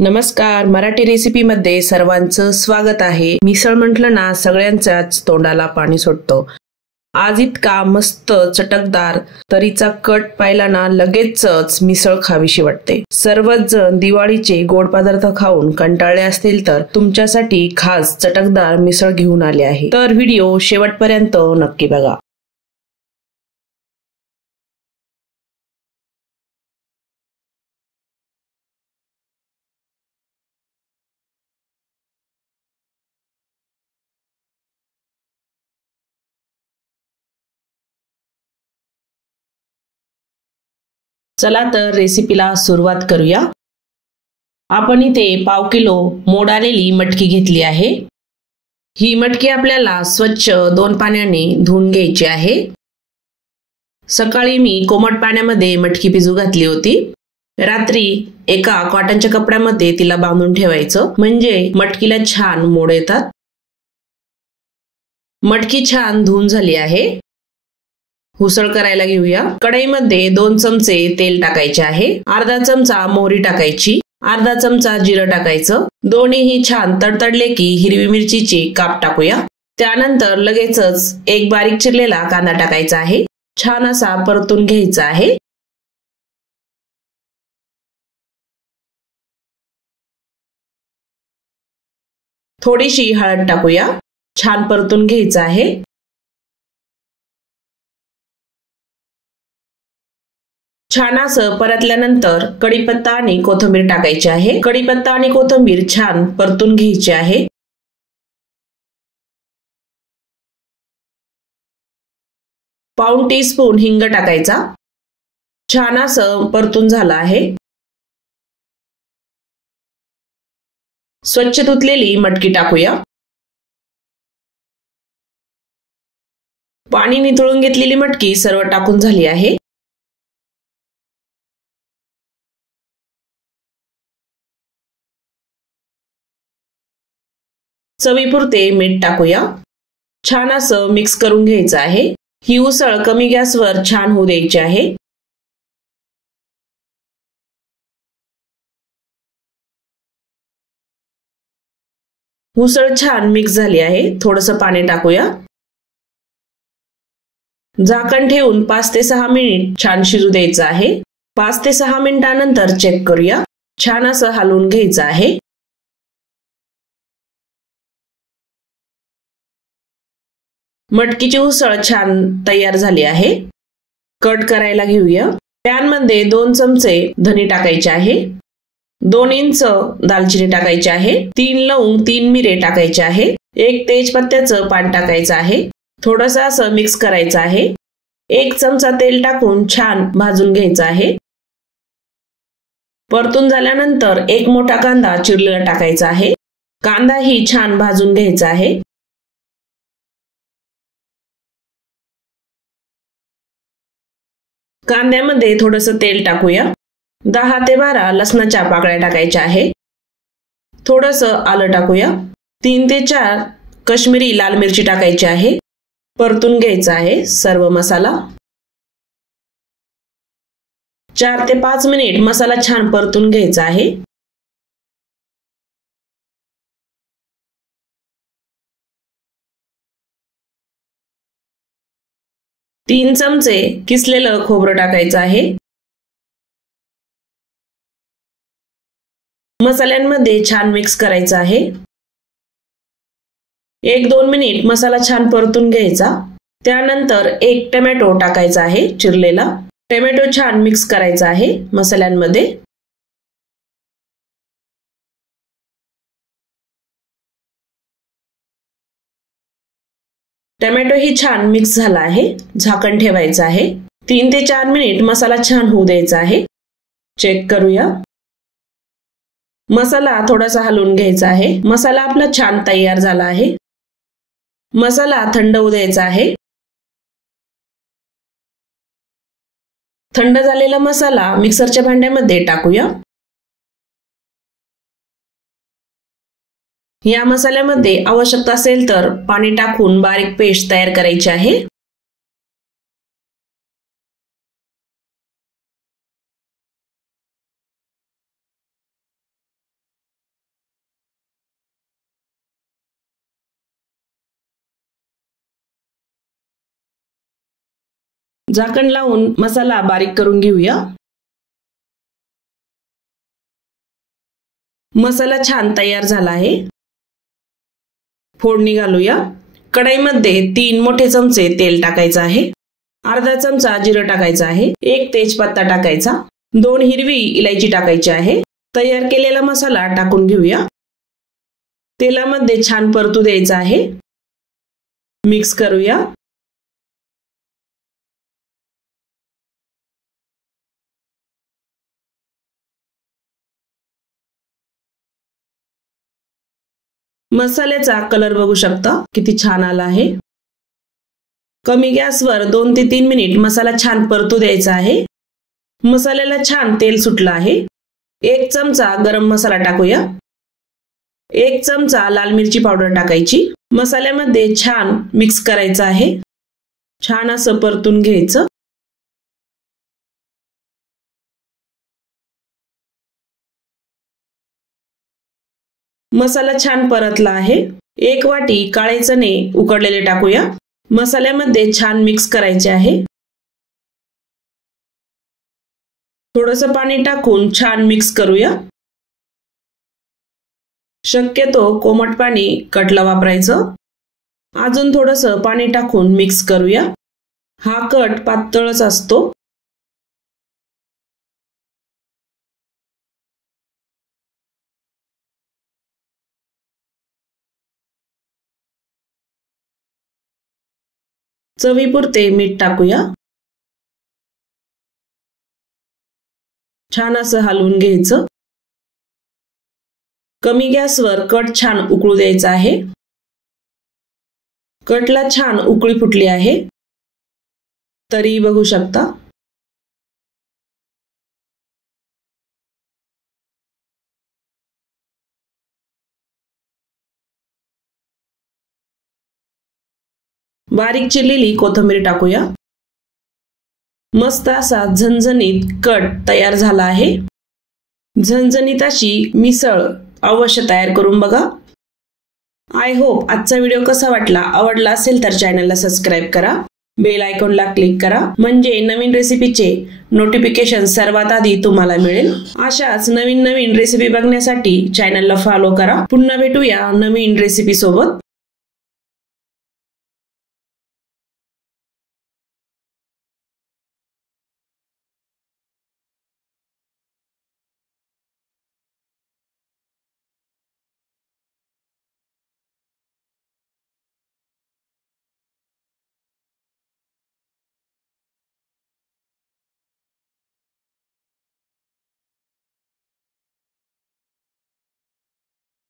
नमस्कार, मराठी रेसिपी मध्ये सर्वांचं स्वागत आहे। मिसळ म्हटलं ना सगळ्यांच्याच तोंडाला पाणी सुटतं। आज इतका मस्त चटकदार तरीचा कट पाहिला ना लगेचच मिसळ खावीशी वाटते। सर्वच जण दिवाळीचे गोड पदार्थ खाऊन कंटाळले असतील तर तुमच्यासाठी खास चटकदार मिसळ घेऊन आले आहे। तर व्हिडिओ शेवटपर्यंत नक्की बघा। चला तर रेसिपीला सुरुवात करूया। आपण इथे पाव किलो मोड आलेली मटकी घेतली आहे। ही मटकी आपल्याला स्वच्छ 2 पाण्याने धुवून घ्यायची आहे। सकाळी मी कोमट पाण्यामध्ये मटकी भिजू घातली होती। रात्री एका कॉटनच्या कपड्यामध्ये तिला बांधून ठेवायचं, म्हणजे मटकीला छान मोड येतात। मटकी छान धुवून झाली आहे। उसळ करायला घेऊया। कढईमध्ये 2 चमचे तेल टाकायचे आहे। अर्धा चमचा मोहरी टाकायची, अर्धा चमचा जिरं टाकायचं। दोन्हीही छान तडतडले की हिरवी मिरचीची काप टाकूया। त्यानंतर लगेचच एक बारीक चिरलेला कांदा टाकायचा आहे। छान असा परतून घ्यायचा आहे। थोडीशी हळद टाकूया। छान परतून घ्यायचं आहे। छान असं परतल्यानंतर कढीपत्ता आणि कोथिंबीर टाकायची आहे। कढीपत्ता आणि कोथिंबीर छान परतून घ्यायची आहे। पाऊण टीस्पून हिंग टाकायचा। छान असं परतून झालं आहे। स्वच्छ धुतलेली मटकी टाकूया। पाणी निथळून घेतलेली मटकी सर्व टाकून झाली आहे। चवीपुरते मीठ टाकूया। छान असं मिक्स करून घ्यायचं आहे। ही उसळ कमी गॅसवर छान होऊ द्यायची आहे। उसळ छान मिक्स झाली आहे। थोडंसं पाणी टाकूया। झाकण ठेवून 5 ते 6 मिनिट छान शिजू द्यायचं आहे। 5 ते 6 मिनिटांनंतर चेक करूया। छान असं हलवून घ्यायचं आहे। मटकीची उसळ छान तयार झाली आहे। कट करायला घेऊया। पॅन मध्ये 2 चमचे धने टाकायचे आहे। 2 इंच दालचिनी टाकायची आहे। 3 लवंग, 3 मिरे टाकायचे आहे। 1 तेजपत्त्याचं पान टाकायचं आहे। थोडंसं असं मिक्स करायचं आहे। 1 चमचा तेल टाकून छान भाजून घ्यायचं आहे। परतून झाल्यानंतर 1 मोठा कांदा चिरलेला टाकायचा आहे। कांदाही छान भाजून घ्यायचा आहे। कांद्यामध्ये थोडंसं तेल टाकूया। 10 ते 12 लसणाच्या पाकळ्या टाकायच्या आहे। थोडंसं आलं टाकूया। 3 ते 4 काश्मीरी लाल मिरची टाकायची आहे। परतून घ्यायचा आहे सर्व मसाला। 4 ते 5 मिनिट मसाला छान परतून घ्यायचा आहे। तीन चमचे किसलेलं खोबरं टाकायचं आहे। मसाल्यांमध्ये छान मिक्स करायचं आहे। 1-2 मिनिट मसाला छान परतून घ्यायचा। त्यानंतर 1 टोमॅटो टाकायचा आहे चिरलेला। टोमॅटो छान मिक्स करायचा आहे मसाल्यांमध्ये। टोमॅटो ही छान मिक्स झाला आहे। झाकण ठेवायचं आहे। 3 ते 4 मिनिट मसाला छान होऊ द्यायचा आहे। चेक करूया। मसाला थोडासा हलवून घ्यायचा आहे। मसाला आपला छान तयार झाला आहे। मसाला थंड होऊ द्यायचा आहे। थंड झालेला मसाला मिक्सरच्या भांड्यामध्ये टाकूया। या मसाल्यामध्ये आवश्यकता असेल तर पाणी टाकून बारीक पेस्ट तयार करायची आहे। झाकण लावून मसाला बारीक करून घेऊया। मसाला छान तयार झाला आहे। फोडणी घालूया। कढईमध्ये 3 मोठे चमचे तेल टाकायचं आहे। अर्धा चमचा जिरं टाकायचं आहे। 1 तेजपत्ता टाकायचा। 2 हिरवी इलायची टाकायची आहे। तयार केलेला मसाला टाकून घेऊया। तेलामध्ये छान परतू द्यायचा आहे। मिक्स करूया। मसाल्याचा कलर बघू शकता किती छान आला आहे। कमी गॅसवर 2 ते 3 मिनिट मसाला छान परतू द्यायचा आहे। मसाल्याला छान तेल सुटलं आहे। 1 चमचा गरम मसाला टाकूया। 1 चमचा लाल मिरची पावडर टाकायची। मसाल्यामध्ये छान मिक्स करायचं आहे। छान असं परतून घ्यायचं। मसाला छान परतला आहे। 1 वाटी काळे चणे उकडलेले टाकूया। मसाल्यामध्ये छान मिक्स करायचे आहे। थोडंसं पाणी टाकून छान मिक्स करूया। शक्यतो कोमट पाणी कटला वापरायचं। अजून थोडंसं पाणी टाकून मिक्स करूया। हा कट पातळच असतो। चवीपुरते मीठ टाकूया। छान असं हलवून घ्यायचं। कमी गॅसवर कट छान उकळू द्यायचा आहे। कटला छान उकळी फुटली आहे। तरी बघू शकता। बारीक चिरलेली कोथिंबीर टाकूया। मस्त असा झणझणीत कट तयार झाला आहे। झणझणीत अशी मिसळ अवश्य तयार करून बघा। आय होप आजचा व्हिडिओ कसा वाटला, आवडला असेल तर चॅनलला सबस्क्राइब करा। बेल आयकॉनला क्लिक करा म्हणजे नवीन रेसिपीचे नोटिफिकेशन सर्वात आधी तुम्हाला मिळेल। अशाच नवीन रेसिपी बघण्यासाठी चॅनलला फॉलो करा। पुन्हा भेटूया नवीन रेसिपी सोबत।